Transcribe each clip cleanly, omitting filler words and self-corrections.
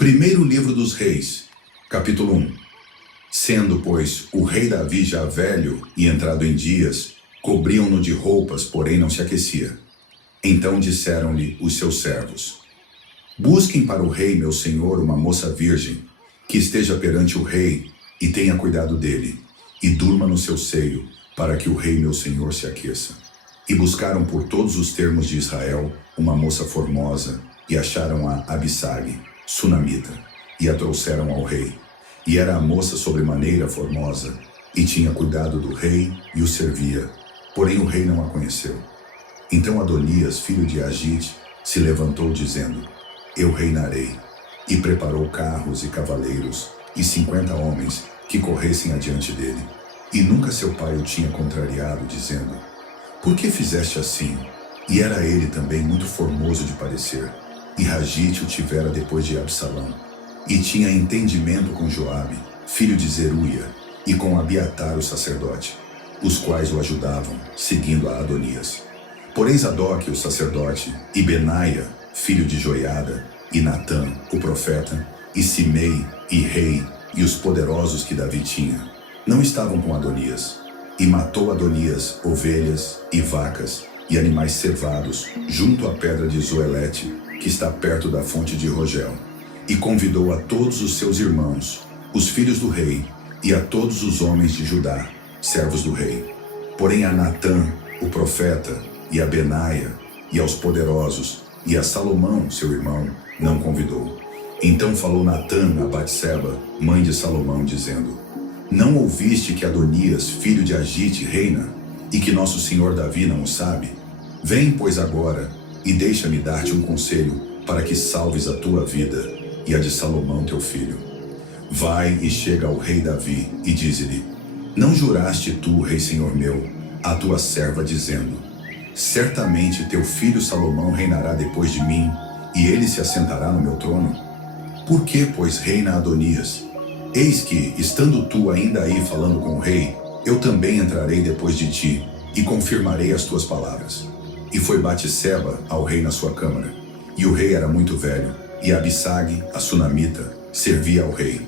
Primeiro livro dos Reis, capítulo 1. Sendo, pois, o rei Davi já velho e entrado em dias, cobriam-no de roupas, porém não se aquecia. Então disseram-lhe os seus servos: Busquem para o rei, meu senhor, uma moça virgem, que esteja perante o rei e tenha cuidado dele, e durma no seu seio, para que o rei, meu senhor, se aqueça. E buscaram por todos os termos de Israel uma moça formosa, e acharam a Abissag, sunamita, e a trouxeram ao rei. E era a moça sobremaneira formosa, e tinha cuidado do rei e o servia. Porém o rei não a conheceu. Então Adonias, filho de Agite, se levantou dizendo: Eu reinarei. E preparou carros e cavaleiros, e 50 homens que corressem adiante dele. E nunca seu pai o tinha contrariado, dizendo: Por que fizeste assim? E era ele também muito formoso de parecer. E Agite o tivera depois de Absalão. E tinha entendimento com Joabe, filho de Zeruia, e com Abiatar o sacerdote, os quais o ajudavam, seguindo a Adonias. Porém Zadok, o sacerdote, e Benaia, filho de Joiada, e Natã, o profeta, e Simei, e rei, e os poderosos que Davi tinha, não estavam com Adonias. E matou Adonias ovelhas e vacas e animais cevados junto à pedra de Zoelete, que está perto da fonte de Rogel. E convidou a todos os seus irmãos, os filhos do rei, e a todos os homens de Judá, servos do rei. Porém a Natã, o profeta, e a Benaia, e aos poderosos, e a Salomão, seu irmão, não convidou. Então falou Natã a Batseba, mãe de Salomão, dizendo: Não ouviste que Adonias, filho de Agite, reina, e que nosso senhor Davi não o sabe? Vem, pois, agora, e deixa-me dar-te um conselho, para que salves a tua vida e a de Salomão teu filho. Vai e chega ao rei Davi, e dize-lhe: Não juraste tu, rei senhor meu, a tua serva, dizendo: Certamente teu filho Salomão reinará depois de mim, e ele se assentará no meu trono? Por que, pois, reina Adonias? Eis que, estando tu ainda aí falando com o rei, eu também entrarei depois de ti, e confirmarei as tuas palavras. E foi Batseba ao rei na sua câmara, e o rei era muito velho, e Abissag, a sunamita, servia ao rei.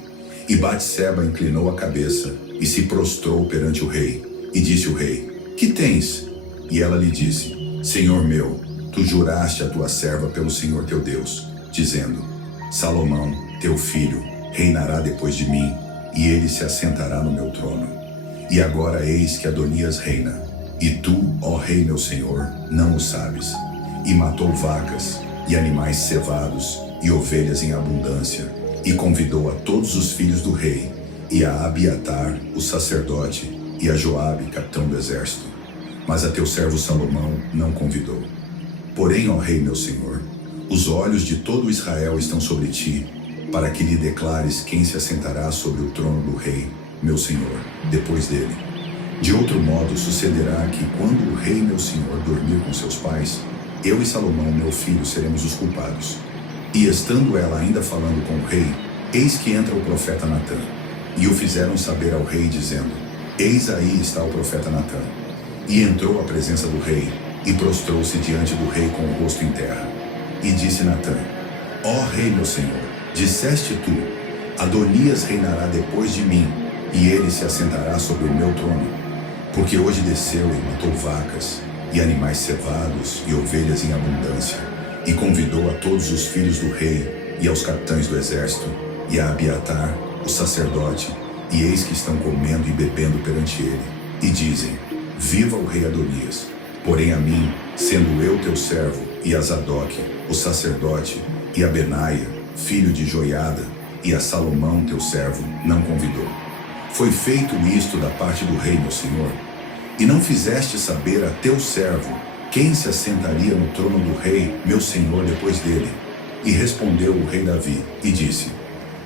E Batseba inclinou a cabeça, e se prostrou perante o rei, e disse o rei: Que tens? E ela lhe disse: Senhor meu, tu juraste a tua serva pelo Senhor teu Deus, dizendo: Salomão, teu filho, reinará depois de mim, e ele se assentará no meu trono. E agora eis que Adonias reina, e tu, ó rei meu senhor, não o sabes. E matou vacas, e animais cevados, e ovelhas em abundância, e convidou a todos os filhos do rei, e a Abiatar, o sacerdote, e a Joabe, capitão do exército. Mas a teu servo Salomão não convidou. Porém, ó rei meu senhor, os olhos de todo Israel estão sobre ti, para que lhe declares quem se assentará sobre o trono do rei, meu senhor, depois dele. De outro modo sucederá que, quando o rei meu senhor dormir com seus pais, eu e Salomão, meu filho, seremos os culpados. E estando ela ainda falando com o rei, eis que entra o profeta Natã. E o fizeram saber ao rei, dizendo: Eis aí está o profeta Natã. E entrou à presença do rei, e prostrou-se diante do rei com o rosto em terra. E disse Natã: Ó rei meu senhor, disseste tu: Adonias reinará depois de mim, e ele se assentará sobre o meu trono. Porque hoje desceu e matou vacas, e animais cevados, e ovelhas em abundância, e convidou a todos os filhos do rei, e aos capitães do exército, e a Abiatar, o sacerdote, e eis que estão comendo e bebendo perante ele, e dizem: Viva o rei Adonias! Porém a mim, sendo eu teu servo, e a Zadok, o sacerdote, e a Benaia, filho de Joiada, e a Salomão teu servo, não convidou. Foi feito isto da parte do rei meu senhor? E não fizeste saber a teu servo quem se assentaria no trono do rei meu senhor depois dele? E respondeu o rei Davi, e disse: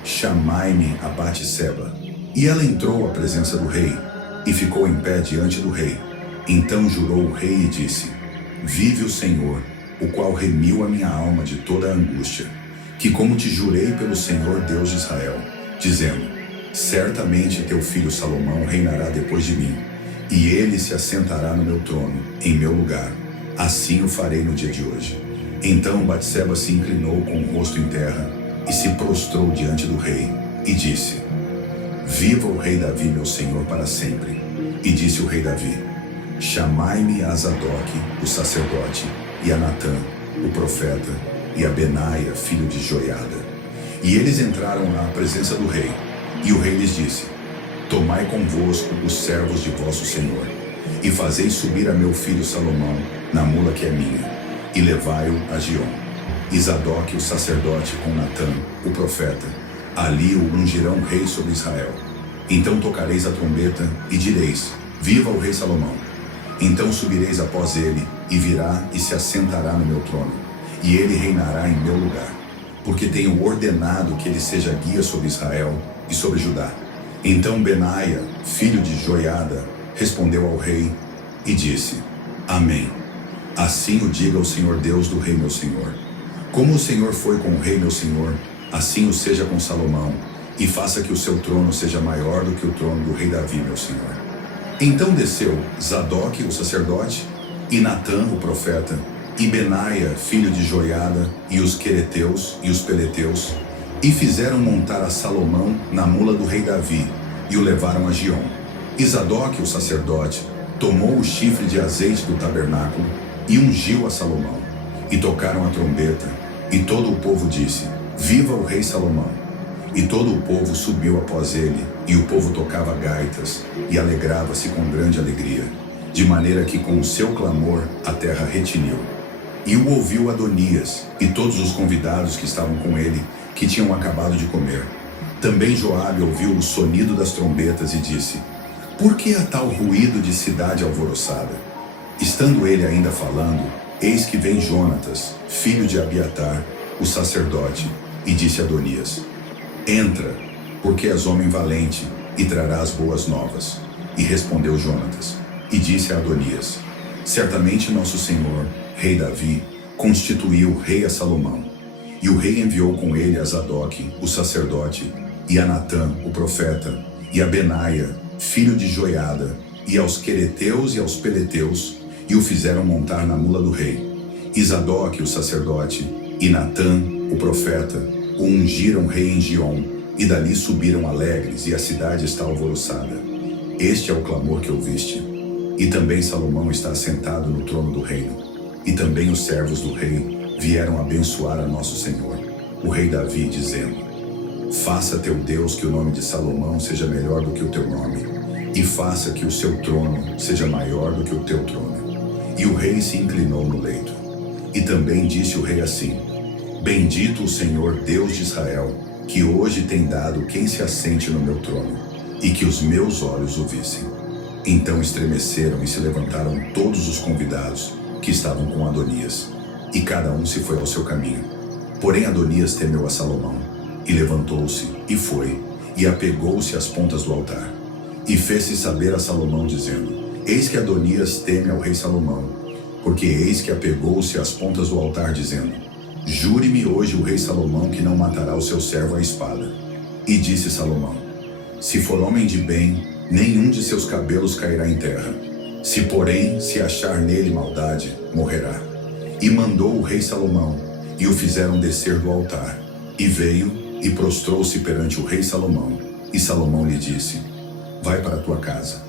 Chamai-me a Batseba. E ela entrou à presença do rei, e ficou em pé diante do rei. Então jurou o rei e disse: Vive o Senhor, o qual remiu a minha alma de toda a angústia, que como te jurei pelo Senhor Deus de Israel, dizendo: Certamente teu filho Salomão reinará depois de mim, e ele se assentará no meu trono, em meu lugar. Assim o farei no dia de hoje. Então Batseba se inclinou com o rosto em terra, e se prostrou diante do rei, e disse: Viva o rei Davi, meu senhor, para sempre. E disse o rei Davi: Chamai-me a Zadoque, o sacerdote, e a Natã, o profeta, e a Benaia, filho de Joiada. E eles entraram à presença do rei, e o rei lhes disse: Tomai convosco os servos de vosso senhor, e fazei subir a meu filho Salomão na mula que é minha, e levai-o a Giom. E Zadoque, o sacerdote, com Natã, o profeta, ali o ungirão rei sobre Israel. Então tocareis a trombeta e direis: Viva o rei Salomão! Então subireis após ele, e virá e se assentará no meu trono, e ele reinará em meu lugar, porque tenho ordenado que ele seja guia sobre Israel e sobre Judá. Então Benaia, filho de Joiada, respondeu ao rei e disse: Amém. Assim o diga o Senhor Deus do rei meu senhor. Como o Senhor foi com o rei meu senhor, assim o seja com Salomão, e faça que o seu trono seja maior do que o trono do rei Davi meu senhor. Então desceu Zadoque, o sacerdote, e Natã, o profeta, e Benaia, filho de Joiada, e os quereteus e os peleteus, e fizeram montar a Salomão na mula do rei Davi, e o levaram a Giom. E Zadoque, o sacerdote, tomou o chifre de azeite do tabernáculo, e ungiu a Salomão. E tocaram a trombeta, e todo o povo disse: Viva o rei Salomão! E todo o povo subiu após ele, e o povo tocava gaitas, e alegrava-se com grande alegria, de maneira que com o seu clamor a terra retiniu. E o ouviu Adonias, e todos os convidados que estavam com ele, que tinham acabado de comer. Também Joabe ouviu o sonido das trombetas e disse: Por que há tal ruído de cidade alvoroçada? Estando ele ainda falando, eis que vem Jonatas, filho de Abiatar, o sacerdote, e disse a Adonias: Entra, porque és homem valente, e trarás boas novas. E respondeu Jonatas, e disse a Adonias: Certamente nosso senhor, rei Davi, constituiu rei a Salomão. E o rei enviou com ele a Zadoque, o sacerdote, e a Natã, o profeta, e a Benaia, filho de Joiada, e aos quereteus e aos peleteus, e o fizeram montar na mula do rei. E Zadoque, o sacerdote, e Natã, o profeta, o ungiram rei em Giom, e dali subiram alegres, e a cidade está alvoroçada. Este é o clamor que ouviste. E também Salomão está assentado no trono do reino. E também os servos do rei vieram abençoar a nosso Senhor, o rei Davi, dizendo: Faça teu Deus que o nome de Salomão seja melhor do que o teu nome, e faça que o seu trono seja maior do que o teu trono. E o rei se inclinou no leito. E também disse o rei assim: Bendito o Senhor Deus de Israel, que hoje tem dado quem se assente no meu trono, e que os meus olhos o vissem. Então estremeceram e se levantaram todos os convidados que estavam com Adonias, e cada um se foi ao seu caminho. Porém Adonias temeu a Salomão, e levantou-se, e foi, e apegou-se às pontas do altar. E fez-se saber a Salomão, dizendo: Eis que Adonias teme ao rei Salomão, porque eis que apegou-se às pontas do altar, dizendo: Jure-me hoje o rei Salomão que não matará o seu servo à espada. E disse Salomão: Se for homem de bem, nenhum de seus cabelos cairá em terra. Se porém se achar nele maldade, morrerá. E mandou o rei Salomão, e o fizeram descer do altar. E veio, e prostrou-se perante o rei Salomão. E Salomão lhe disse: Vai para a tua casa.